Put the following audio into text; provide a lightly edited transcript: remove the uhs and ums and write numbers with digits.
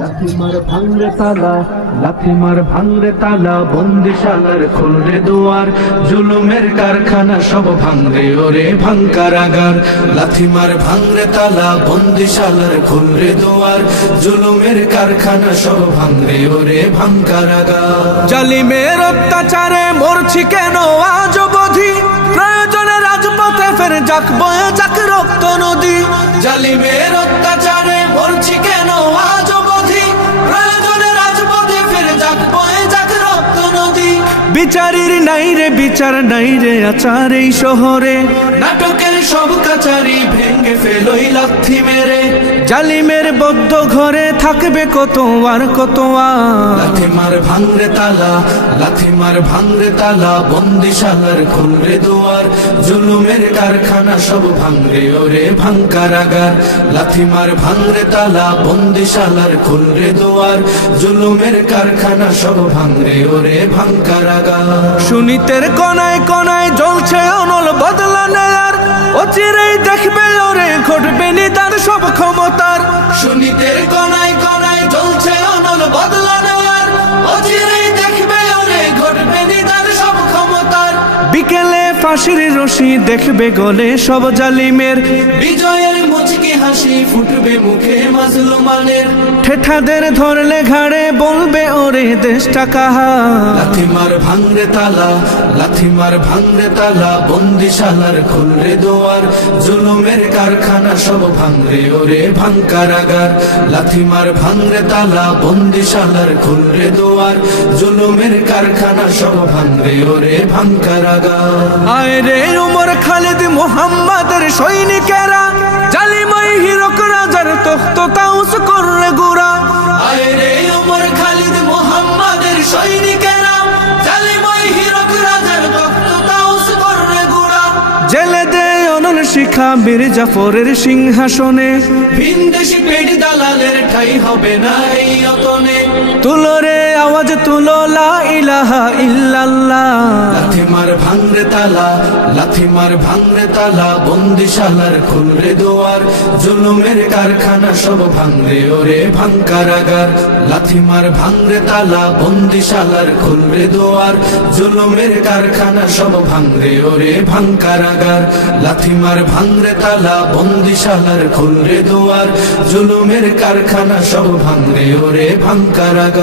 লাথি মার ভাঙরে তালা, লাথি মার ভাঙরে তালা, বন্দিশালার খুলরে দুয়ার, জুলুমের কারখানা সব ভাঙরে ওরে ভাঙ কারাগার। লাথি মার ভাঙরে তালা, বন্দিশালার খুলরে দুয়ার, জুলুমের কারখানা সব ভাঙরে ওরে ভাঙ কারাগার। জালিমের অত্যাচারে মরছি কেন আজ অবধি, প্রয়োজনে রাজপথে ফের যাক বয়ে যাক রক্ত নদী। জালিমের অত্যাচারে মরছি কেন আজ অবধি, প্রয়োজনে রাজপথে ফের যাক বয়ে যাক রক্ত নদী। বিচারের নাই রে বিচার নাই রে আচার এই শহরে, নাটকের সব কাচারি ভেঙে ফেলোই লাথি মেরে। জালিমের বদ্ধ ঘরে থাকবে কত আর কত আর। লাথি মার ভাঙরে তালা, লাথি মার ভাঙরে তালা, বন্দিশালার খুলরে দুয়ার, জুলুমের কারখানা সব ভাঙরে ওরে ভাঙ কারাগার। লাথি মার ভাঙরে তালা, বন্দিশালার খুলরে দুয়ার, জুলুমের কারখানা সব ভাঙরে ওরে ভাঙ কারাগার। সুনীতের কনায় কনায় জ্বলছে অনল বদলা নেয়ার, অচিরেই দেখবে ওরে ঘটবে নিদান সব ক্ষমতার। সুনীতের কনায় কনায় জ্বলছে অনল বদলা নেয়ার, অচিরেই দেখবে ওরে ঘটবে নিদান সব ক্ষমতার। বিকেলে ফাঁসির রশি দেখবে গলে সব জালিমের, বিজয়ের মুচকি হাসি ফুটবে মুখে মাজলুমানের। ঠেঠাদের ধরলে ঘাড়ে বলবে ওরে দেশটা কাহা। লাথি মার ভাঙরে তালা, লাথি মার ভাঙরে তালা, বন্দিশালার খুলরে দুয়ার, জুলুমের কারখানা সব ভাঙরে ওরে ভাঙ কারাগার। লাথি মার ভাঙরে তালা, বন্দিশালার খুলরে দুয়ার, জুলুমের কারখানা সব ভাঙরে ওরে ভাঙ কারাগার। আয় রে উমর খালিদ মুহাম্মাদের সৈনিকেরা, জালিমাই হিরক রাজার তখ্ত তাউস করলে গুড়া। আয় রে উমর খালিদ মুহাম্মাদের সৈনিকেরা, জালিমাই হিরক রাজার তখ্ত তাউস করলে গুড়া। জেলে দে অনল শিখা বীর জাফরের সিংহাসনে, ভিনদেশি পেট দালালের ঠাই হবে না এই অতনে। তুলো রে আওয়াজ তুলো লা ইলাহা ইল্লাল্লাহ। লাথি মার ভাঙরে তালা, লাথি মার ভাঙরে তালা, বন্দিশালার খুলরে দুয়ার, জুলুমের কারখানা সব ভাঙরে ওরে ভাঙ কারাগার। লাথি মার ভাঙরে তালা, বন্দিশালার খুলরে দুয়ার, জুলুমের কারখানা সব ভাঙরে ওরে ভাঙ কারাগার। লাথি মার ভাঙরে তালা, বন্দিশালার খুলরে দুয়ার, জুলুমের কারখানা সব ভাঙরে ওরে ভাঙ কারাগার।